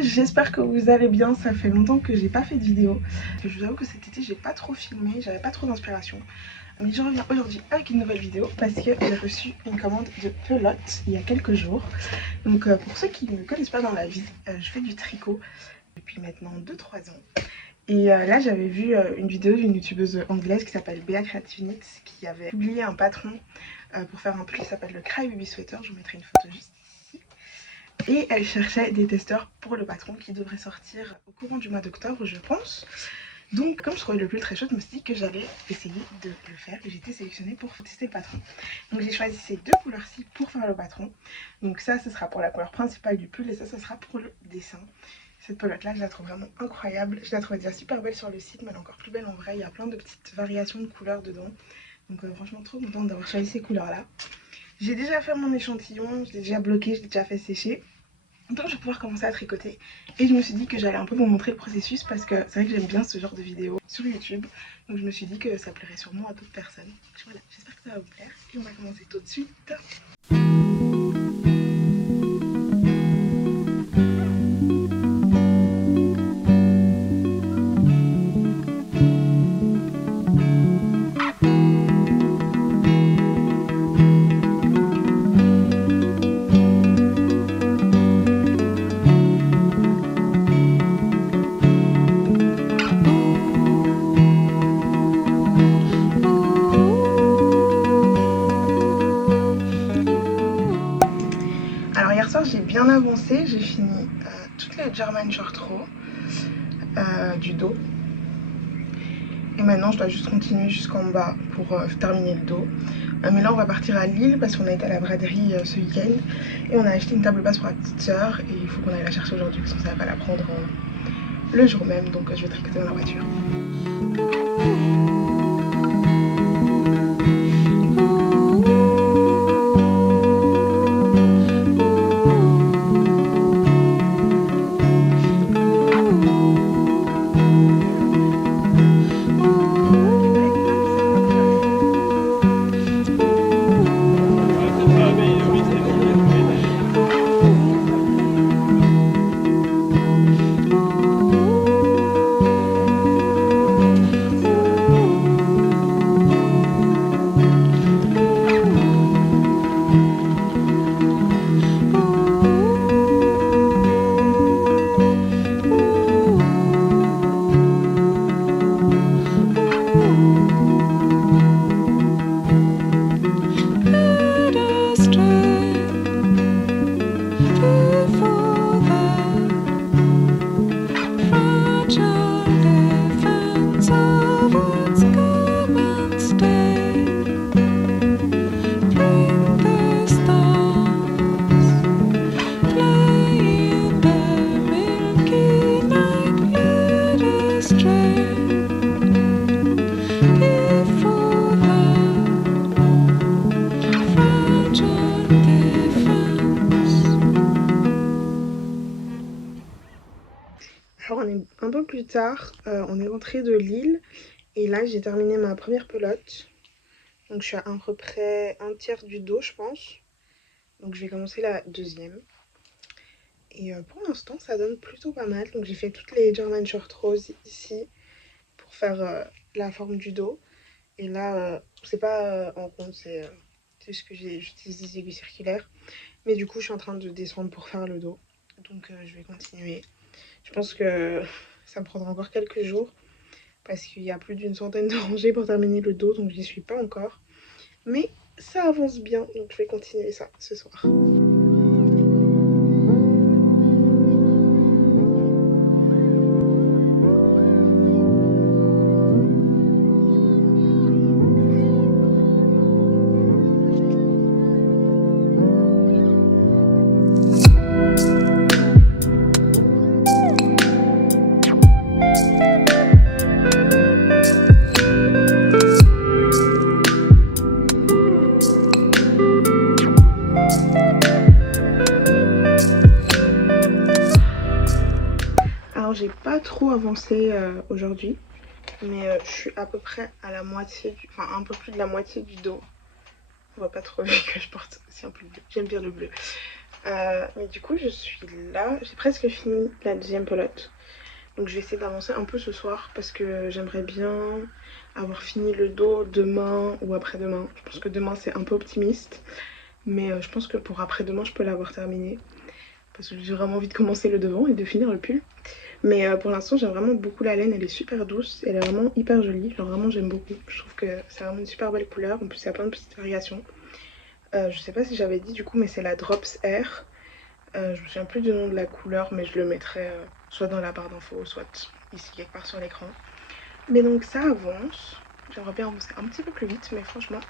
j'espère que vous allez bien. Ça fait longtemps que j'ai pas fait de vidéo. Je vous avoue que cet été j'ai pas trop filmé, j'avais pas trop d'inspiration. Mais je reviens aujourd'hui avec une nouvelle vidéo parce que j'ai reçu une commande de pelote il y a quelques jours. Donc pour ceux qui ne me connaissent pas dans la vie, je fais du tricot depuis maintenant 2-3 ans. Et là j'avais vu une vidéo d'une youtubeuse anglaise qui s'appelle Bea Creative Knits qui avait publié un patron pour faire un pull qui s'appelle le Cry Baby Sweater. Je vous mettrai une photo juste ici. Et elle cherchait des testeurs pour le patron qui devrait sortir au courant du mois d'octobre, je pense. Donc comme je trouvais le pull très chouette, je me suis dit que j'allais essayer de le faire et j'ai été sélectionnée pour tester le patron. Donc j'ai choisi ces deux couleurs-ci pour faire le patron. Donc ça, ce sera pour la couleur principale du pull et ça, ce sera pour le dessin. Cette pelote-là, je la trouve vraiment incroyable. Je la trouvais déjà super belle sur le site, mais elle est encore plus belle en vrai. Il y a plein de petites variations de couleurs dedans. Donc franchement, trop contente d'avoir choisi ces couleurs-là. J'ai déjà fait mon échantillon, je l'ai déjà bloqué, je l'ai déjà fait sécher. Donc je vais pouvoir commencer à tricoter. Et je me suis dit que j'allais un peu vous montrer le processus parce que c'est vrai que j'aime bien ce genre de vidéos sur YouTube. Donc je me suis dit que ça plairait sûrement à d'autres personnes. Voilà, j'espère que ça va vous plaire. Et on va commencer tout de suite. J'ai bien avancé, j'ai fini toutes les German short row du dos et maintenant je dois juste continuer jusqu'en bas pour terminer le dos. Mais là on va partir à Lille parce qu'on a été à la braderie ce week-end et on a acheté une table basse pour la petite soeur et il faut qu'on aille la chercher aujourd'hui parce qu'on ne savait pas la prendre le jour même, donc je vais tricoter dans la voiture. Alors on est un peu plus tard, on est rentré de Lille et là j'ai terminé ma première pelote. Donc je suis à peu près un tiers du dos je pense. Donc je vais commencer la deuxième. Et pour l'instant ça donne plutôt pas mal. Donc j'ai fait toutes les German short rows ici pour faire la forme du dos. Et là c'est pas en rond, c'est juste que j'utilise des aiguilles circulaires. Mais du coup je suis en train de descendre pour faire le dos. Donc je vais continuer. Je pense que ça me prendra encore quelques jours parce qu'il y a plus d'une centaine de rangées pour terminer le dos, donc j'y suis pas encore. Mais ça avance bien, donc je vais continuer ça ce soir. J'ai pas trop avancé aujourd'hui, mais je suis à peu près à la moitié, enfin un peu plus de la moitié du dos. On voit pas trop vu que je porte aussi un peu bleu, j'aime bien le bleu. Mais du coup je suis là, j'ai presque fini la deuxième pelote. Donc je vais essayer d'avancer un peu ce soir parce que j'aimerais bien avoir fini le dos demain ou après-demain. Je pense que demain c'est un peu optimiste. Mais je pense que pour après-demain je peux l'avoir terminé. Parce que j'ai vraiment envie de commencer le devant et de finir le pull. Mais pour l'instant j'aime vraiment beaucoup la laine, elle est super douce, elle est vraiment hyper jolie. Genre vraiment j'aime beaucoup. Je trouve que c'est vraiment une super belle couleur. En plus il y a plein de petites variations. Je sais pas si j'avais dit du coup mais c'est la Drops Air. Je me souviens plus du nom de la couleur mais je le mettrai soit dans la barre d'infos soit ici quelque part sur l'écran. Mais donc ça avance. J'aimerais bien avancer un petit peu plus vite mais franchement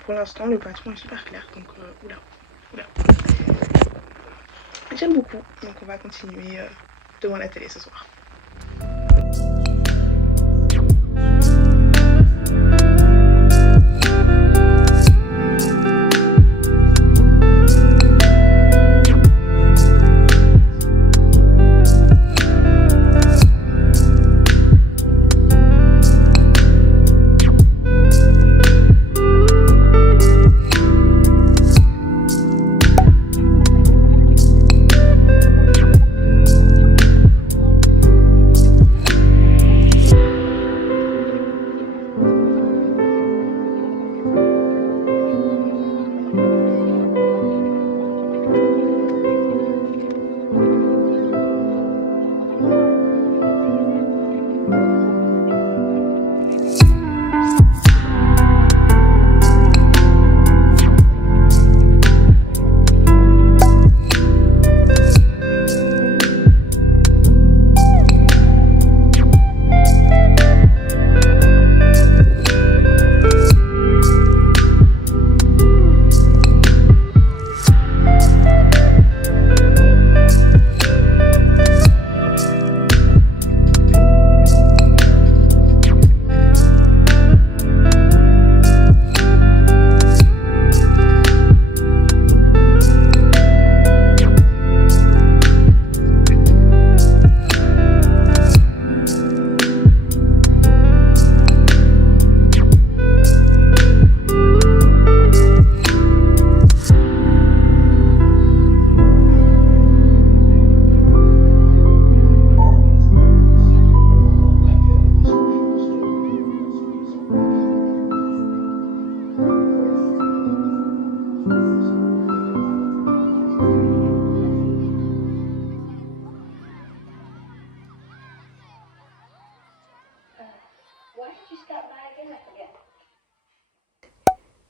pour l'instant le patron est super clair donc oula. J'aime beaucoup donc on va continuer devant la télé ce soir.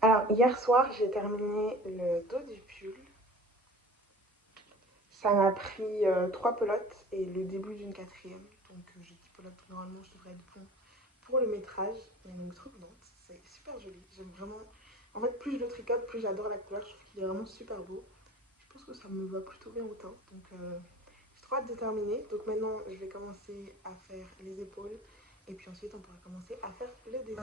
Alors hier soir j'ai terminé le dos du pull. Ça m'a pris 3 pelotes et le début d'une quatrième. Donc j'ai 10 pelotes, normalement je devrais être bon pour le métrage. Et donc trop contente, c'est super joli. J'aime vraiment, en fait plus je le tricote, plus j'adore la couleur. Je trouve qu'il est vraiment super beau. Je pense que ça me va plutôt bien au teint. Donc j'ai trop hâte de terminer. Donc maintenant je vais commencer à faire les épaules. Et puis ensuite on pourra commencer à faire le dessin.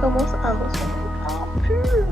Commence à ressembler à un pull.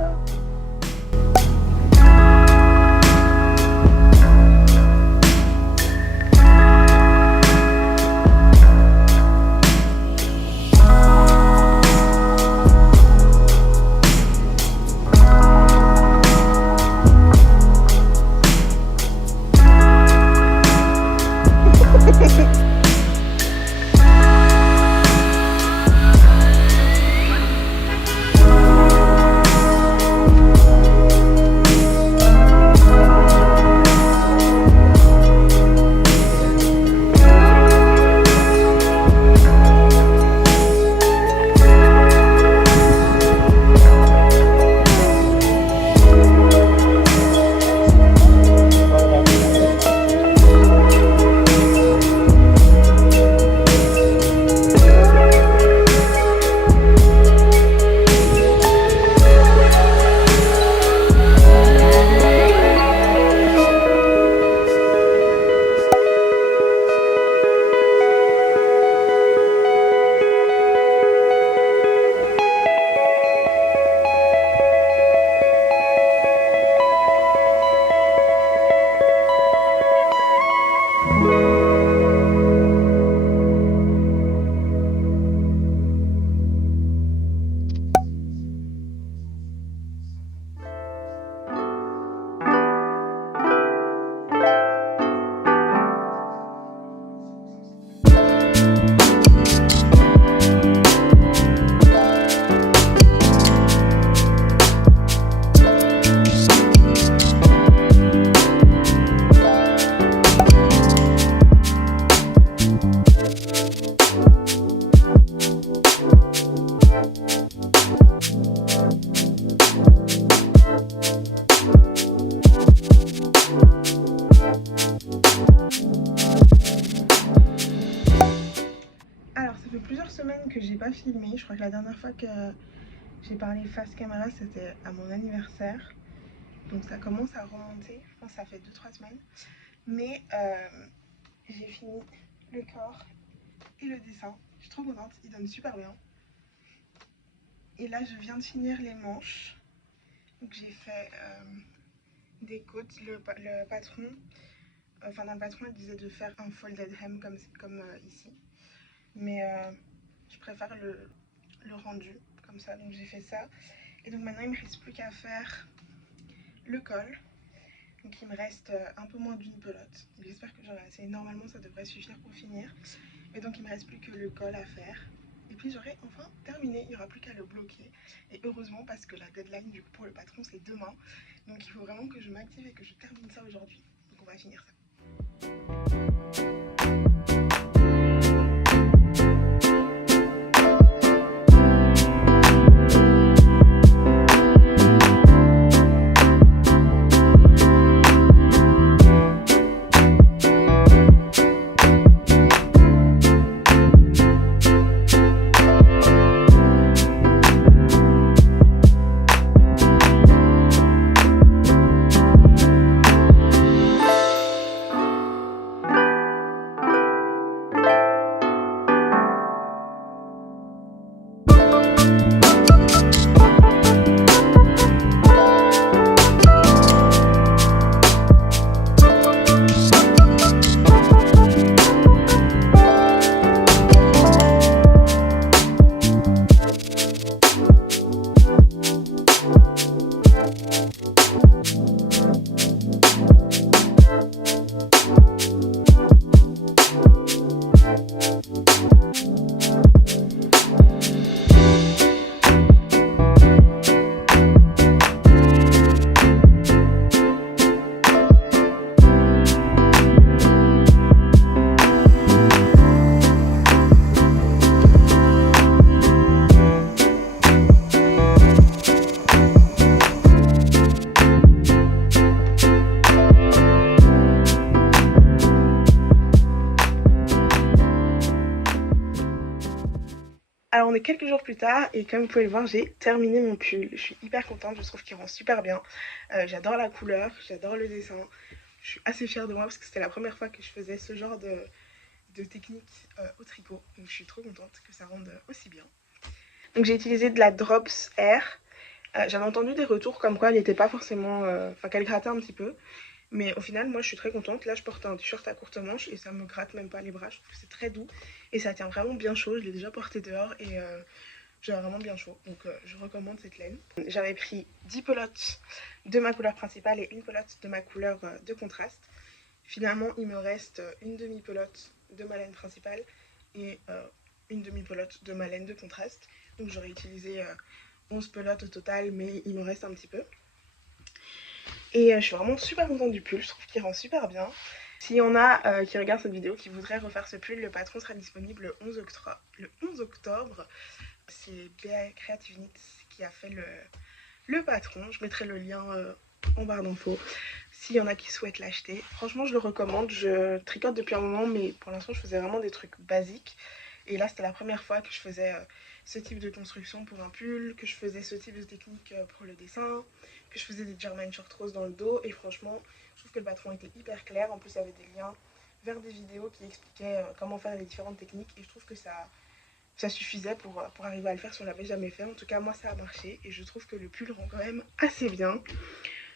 Alors ça fait plusieurs semaines que j'ai pas filmé, je crois que la dernière fois que j'ai parlé face caméra c'était à mon anniversaire. Donc ça commence à remonter, je pense que ça fait 2-3 semaines. Mais j'ai fini le corps et le dessin, je suis trop contente, il donne super bien. Et là je viens de finir les manches. Donc j'ai fait des côtes, le patron, enfin dans le patron il disait de faire un folded hem comme ici. Mais je préfère le rendu comme ça, donc j'ai fait ça. Et donc maintenant il me reste plus qu'à faire le col. Donc il me reste un peu moins d'une pelote. J'espère que j'aurai assez. Normalement ça devrait suffire pour finir. Et donc il me reste plus que le col à faire. Et puis j'aurai enfin terminé, il n'y aura plus qu'à le bloquer. Et heureusement parce que la deadline du coup pour le patron c'est demain. Donc il faut vraiment que je m'active et que je termine ça aujourd'hui. Donc on va finir ça. Alors on est quelques jours plus tard et comme vous pouvez le voir j'ai terminé mon pull. Je suis hyper contente, je trouve qu'il rend super bien. J'adore la couleur, j'adore le dessin. Je suis assez fière de moi parce que c'était la première fois que je faisais ce genre de technique au tricot. Donc je suis trop contente que ça rende aussi bien. Donc j'ai utilisé de la Drops Air. J'avais entendu des retours comme quoi elle n'était pas forcément... Enfin qu'elle grattait un petit peu. Mais au final, moi je suis très contente. Là, je porte un t-shirt à courte manche et ça me gratte même pas les bras. Je trouve que c'est très doux et ça tient vraiment bien chaud. Je l'ai déjà porté dehors et j'ai vraiment bien chaud. Donc je recommande cette laine. J'avais pris 10 pelotes de ma couleur principale et une pelote de ma couleur de contraste. Finalement, il me reste une demi-pelote de ma laine principale et une demi-pelote de ma laine de contraste. Donc j'aurais utilisé 11 pelotes au total, mais il me reste un petit peu. Et je suis vraiment super contente du pull, je trouve qu'il rend super bien. S'il y en a qui regardent cette vidéo qui voudraient refaire ce pull, le patron sera disponible le 11 octobre. C'est Béa Creative Knits qui a fait le patron. Je mettrai le lien en barre d'infos s'il y en a qui souhaitent l'acheter. Franchement, je le recommande. Je tricote depuis un moment, mais pour l'instant, je faisais vraiment des trucs basiques. Et là, c'était la première fois que je faisais ce type de construction pour un pull, que je faisais ce type de technique pour le dessin, que je faisais des German short roses dans le dos. Et franchement, je trouve que le patron était hyper clair. En plus, il y avait des liens vers des vidéos qui expliquaient comment faire les différentes techniques. Et je trouve que ça suffisait pour arriver à le faire si on l'avait jamais fait. En tout cas, moi, ça a marché. Et je trouve que le pull rend quand même assez bien.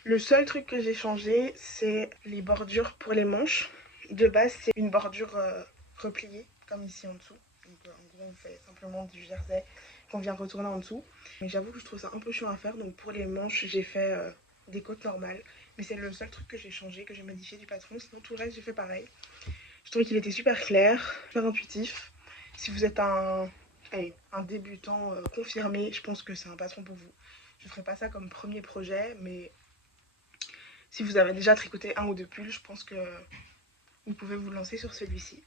Le seul truc que j'ai changé, c'est les bordures pour les manches. De base, c'est une bordure repliée, comme ici en dessous. Donc en gros, on fait simplement du jersey qu'on vient retourner en dessous. Mais j'avoue que je trouve ça un peu chiant à faire. Donc pour les manches, j'ai fait des côtes normales. Mais c'est le seul truc que j'ai changé, que j'ai modifié du patron. Sinon, tout le reste, j'ai fait pareil. Je trouvais qu'il était super clair, super intuitif. Si vous êtes un débutant confirmé, je pense que c'est un patron pour vous. Je ne ferai pas ça comme premier projet, mais si vous avez déjà tricoté un ou deux pulls, je pense que vous pouvez vous lancer sur celui-ci.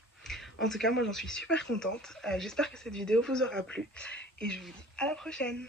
En tout cas, moi j'en suis super contente. J'espère que cette vidéo vous aura plu et je vous dis à la prochaine.